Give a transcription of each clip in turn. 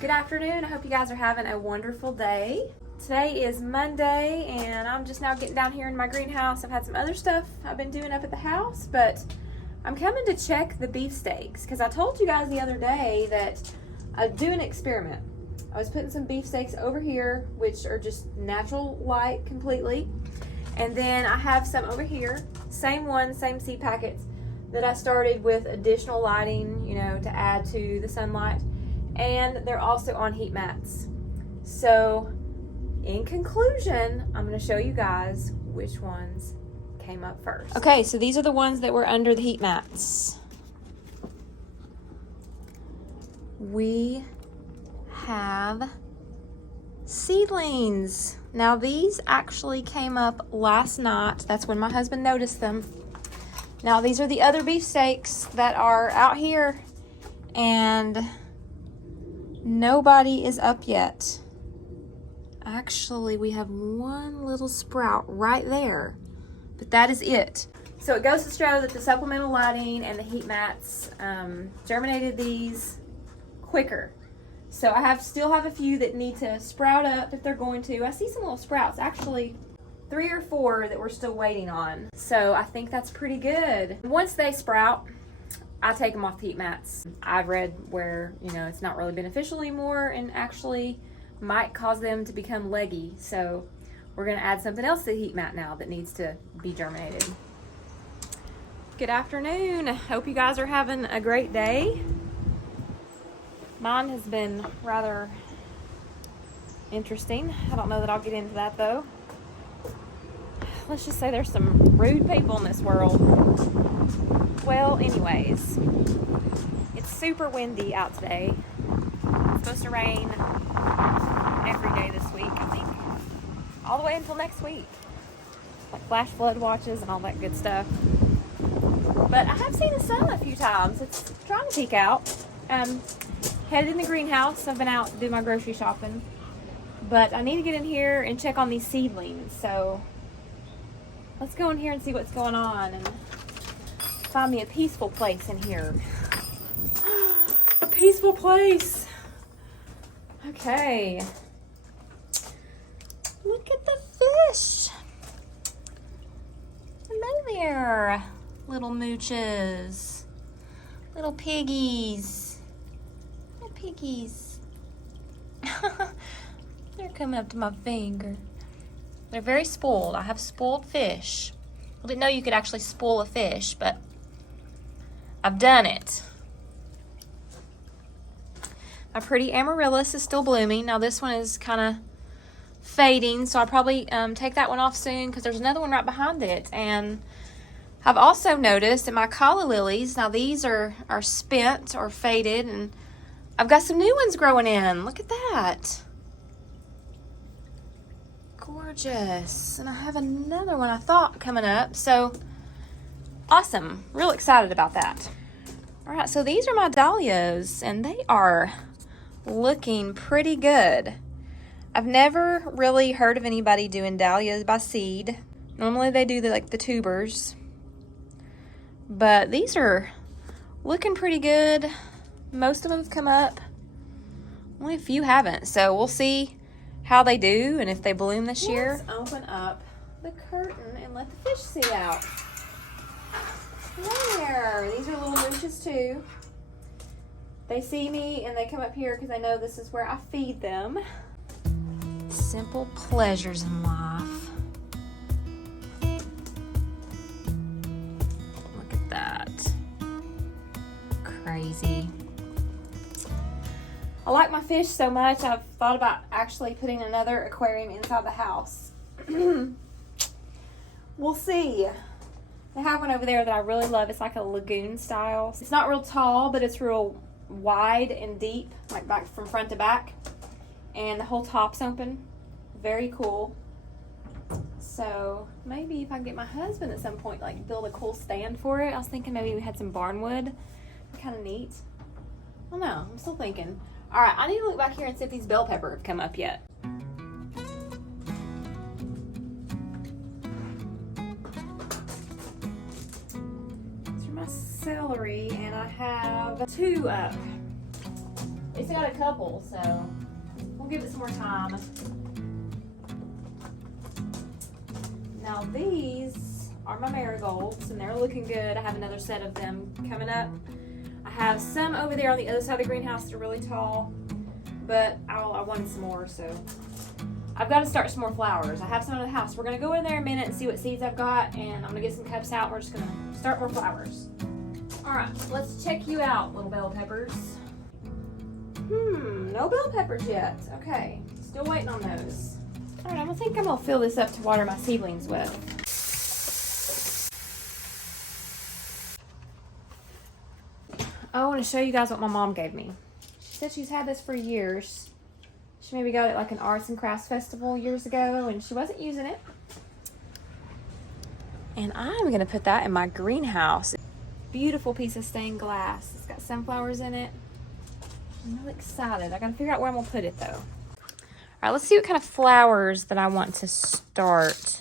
Good afternoon. I hope you guys are having a wonderful day. Today is Monday and I'm just now getting down here in my greenhouse. I've had some other stuff I've been doing up at the house, but I'm coming to check the beefsteaks because I told you guys the other day that I'd do an experiment. I was putting some beefsteaks over here, which are just natural light completely. And then I have some over here, same one, same seed packets that I started with additional lighting, to add to the sunlight. And they're also on heat mats. So in conclusion, I'm going to show you guys which ones came up first. Okay, so these are the ones that were under the heat mats. We have seedlings. Now these actually came up last night. That's when my husband noticed them. Now these are the other beefsteaks that are out here and nobody is up yet. Actually, we have one little sprout right there, but that is it. So it goes to show that the supplemental lighting and the heat mats germinated these quicker. So I still have a few that need to sprout up if they're going to. I see some little sprouts, actually 3 or 4 that we're still waiting on. So I think that's pretty good. Once they sprout, I take them off the heat mats. I've read where, it's not really beneficial anymore and actually might cause them to become leggy. So we're gonna add something else to the heat mat now that needs to be germinated. Good afternoon. Hope you guys are having a great day. Mine has been rather interesting. I don't know that I'll get into that though. Let's just say there's some rude people in this world. Well, anyways, it's super windy out today. It's supposed to rain every day this week, I think, all the way until next week. Like flash flood watches and all that good stuff. But I have seen the sun a few times. It's trying to peek out. Headed in the greenhouse. I've been out to do my grocery shopping. But I need to get in here and check on these seedlings. So let's go in here and see what's going on and find me a peaceful place in here. A peaceful place. Okay. Look at the fish. Hello there, little mooches. Little piggies. Little piggies. They're coming up to my finger. They're very spoiled. I have spoiled fish. I didn't know you could actually spoil a fish, but I've done it. My pretty amaryllis is still blooming. Now this one is kind of fading, so I'll probably take that one off soon because there's another one right behind it. And I've also noticed that my Calla Lilies, now these are spent or faded, and I've got some new ones growing in. Look at that. Gorgeous. And I have another one I thought coming up, so awesome. Real excited about that. All right, so these are my dahlias and they are looking pretty good. I've never really heard of anybody doing dahlias by seed. Normally they do the tubers, but these are looking pretty good. Most of them have come up. Only a few haven't, so we'll see how they do and if they bloom this year. Let's open up the curtain and let the fish see out. There, these are little mooches too. They see me and they come up here because they know this is where I feed them. Simple pleasures in life. Look at that. Crazy. I like my fish so much, I've thought about actually putting another aquarium inside the house. We'll see. They have one over there that I really love. It's like a lagoon style. It's not real tall, but it's real wide and deep, like back from front to back. And the whole top's open. Very cool. So maybe if I can get my husband at some point, build a cool stand for it. I was thinking maybe we had some barnwood. Kind of neat. I don't know. I'm still thinking. All right, I need to look back here and see if these bell pepper have come up yet. These are my celery, and I have 2 up. It's got a couple, so we'll give it some more time. Now these are my marigolds, and they're looking good. I have another set of them coming up. I have some over there on the other side of the greenhouse that are really tall, but I wanted some more, so I've got to start some more flowers. I have some in the house. We're going to go in there in a minute and see what seeds I've got, and I'm going to get some cups out. We're just going to start more flowers. All right, let's check you out, little bell peppers. No bell peppers yet. Okay, still waiting on those. All right, I think I'm going to fill this up to water my seedlings with. I want to show you guys what my mom gave me. She said she's had this for years. She maybe got it like an arts and crafts festival years ago, and she wasn't using it. And I'm gonna put that in my greenhouse. Beautiful piece of stained glass. It's got sunflowers in it. I'm really excited. I gotta figure out where I'm gonna put it though. All right, let's see what kind of flowers that I want to start.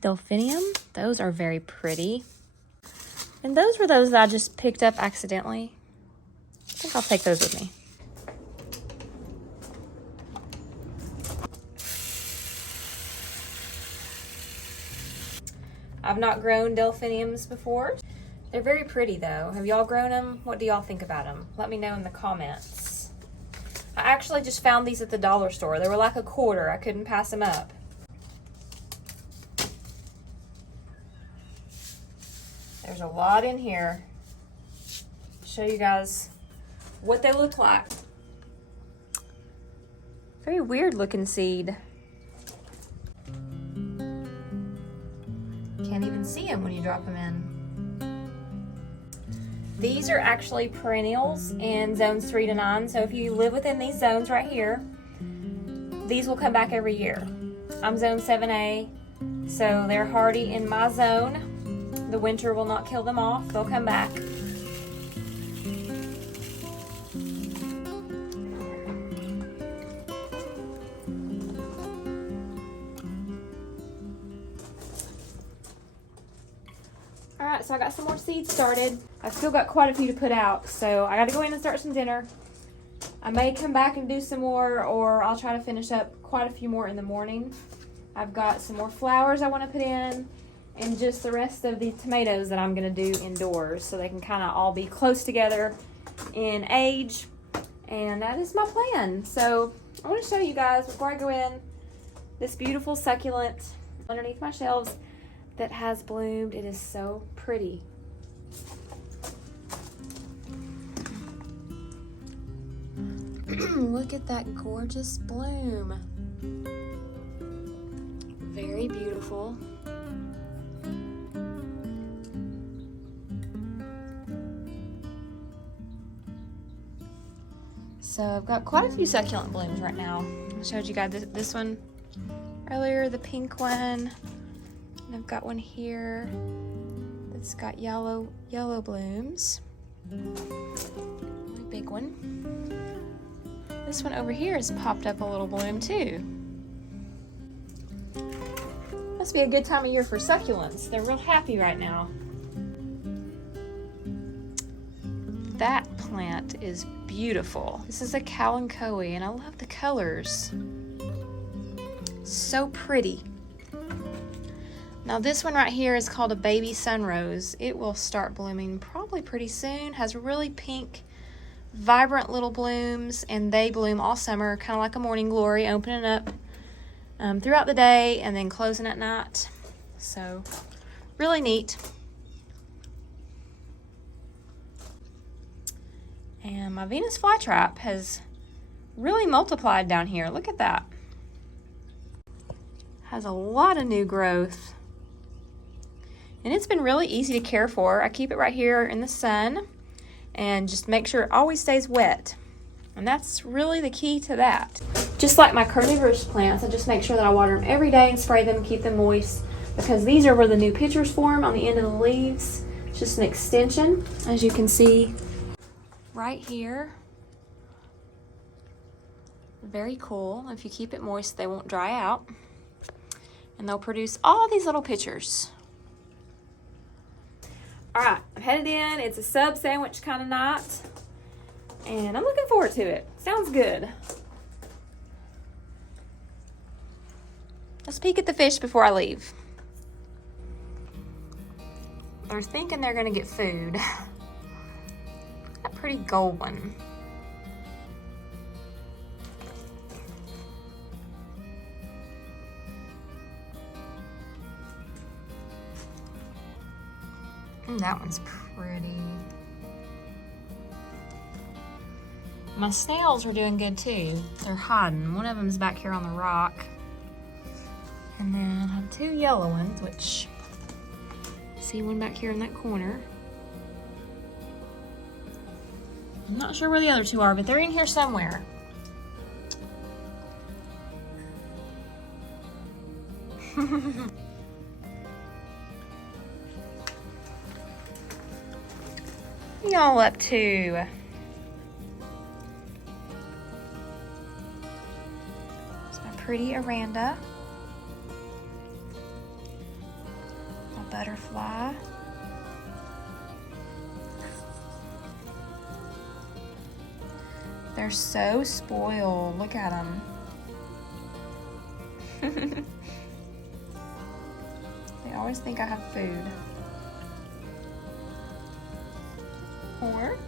Delphinium, those are very pretty. And those were those that I just picked up accidentally. I think I'll take those with me. I've not grown delphiniums before. They're very pretty though. Have y'all grown them? What do y'all think about them? Let me know in the comments. I actually just found these at the dollar store. They were like a quarter. I couldn't pass them up. There's a lot in here. Show you guys what they look like. Very weird looking seed. Can't even see them when you drop them in. These are actually perennials in zones 3 to 9. So if you live within these zones right here, these will come back every year. I'm zone 7A, so they're hardy in my zone. The winter will not kill them off. They'll come back. Alright, so I got some more seeds started. I've still got quite a few to put out, so I gotta go in and start some dinner. I may come back and do some more, or I'll try to finish up quite a few more in the morning. I've got some more flowers I want to put in, and just the rest of the tomatoes that I'm gonna do indoors, so they can kind of all be close together in age, and that is my plan. So I want to show you guys before I go in this beautiful succulent underneath my shelves that has bloomed. It is so pretty. Look at that gorgeous bloom. Very beautiful. So I've got quite a few succulent blooms right now. I showed you guys this one earlier, the pink one. And I've got one here that's got yellow blooms. Really big one. This one over here has popped up a little bloom too. Must be a good time of year for succulents. They're real happy right now. That plant is beautiful. This is a kalanchoe, and I love the colors. So pretty. Now this one right here is called a baby sunrose. It will start blooming probably pretty soon. Has really pink, vibrant little blooms, and they bloom all summer, kind of like a morning glory, opening up throughout the day and then closing at night. So really neat. And my Venus flytrap has really multiplied down here. Look at that. Has a lot of new growth. And it's been really easy to care for. I keep it right here in the sun and just make sure it always stays wet. And that's really the key to that. Just like my carnivorous plants, I just make sure that I water them every day and spray them and keep them moist, because these are where the new pitchers form on the end of the leaves. It's just an extension, as you can see right here. Very cool. If you keep it moist, they won't dry out. And they'll produce all these little pitchers. All right, I'm headed in. It's a sub sandwich kind of night, and I'm looking forward to it. Sounds good. Let's peek at the fish before I leave. They're thinking they're gonna get food. A pretty gold one. That one's pretty. My snails are doing good too. They're hiding. One of them's back here on the rock. And then I have two yellow ones, which, see one back here in that corner. I'm not sure where the other two are, but they're in here somewhere. What y'all up to? It's my pretty Aranda. My butterfly. They're so spoiled. Look at them. They always think I have food. Or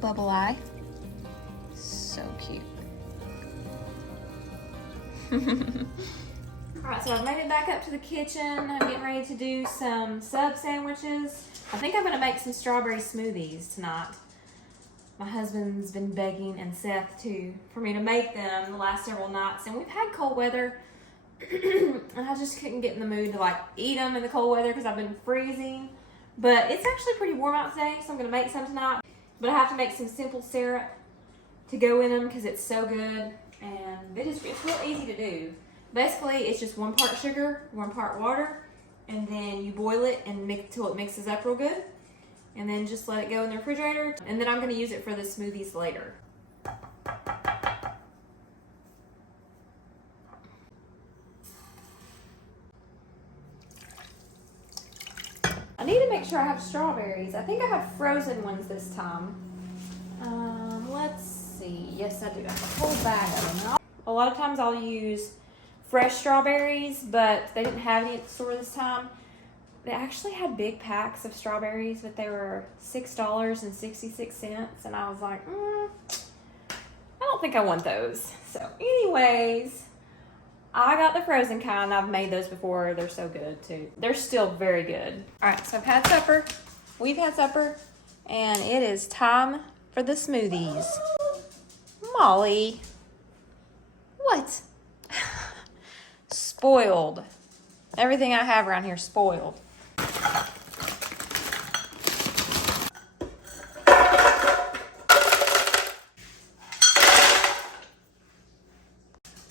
bubble eye. So cute. Alright, so I've made it back up to the kitchen. I'm getting ready to do some sub sandwiches. I think I'm going to make some strawberry smoothies tonight. My husband's been begging, and Seth too, for me to make them the last several nights. And we've had cold weather, and I just couldn't get in the mood to like eat them in the cold weather because I've been freezing. But it's actually pretty warm out today, so I'm going to make some tonight. But I have to make some simple syrup to go in them because it's so good. And it's real easy to do. Basically, it's just 1 part sugar, 1 part water, and then you boil it and mix till it mixes up real good. And then just let it go in the refrigerator. And then I'm going to use it for the smoothies later. I need to make sure I have strawberries. I think I have frozen ones this time. Let's see. Yes, I do. I have a whole bag of them. A lot of times I'll use fresh strawberries, but they didn't have any at the store this time. They actually had big packs of strawberries, but they were $6.66, and I was like, I don't think I want those. So anyways, I got the frozen kind. I've made those before. They're so good too. They're still very good. All right, so I've had supper. We've had supper, and it is time for the smoothies. Molly. What? Spoiled. Everything I have around here spoiled.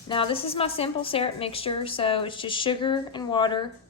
Now this is my simple syrup mixture, so it's just sugar and water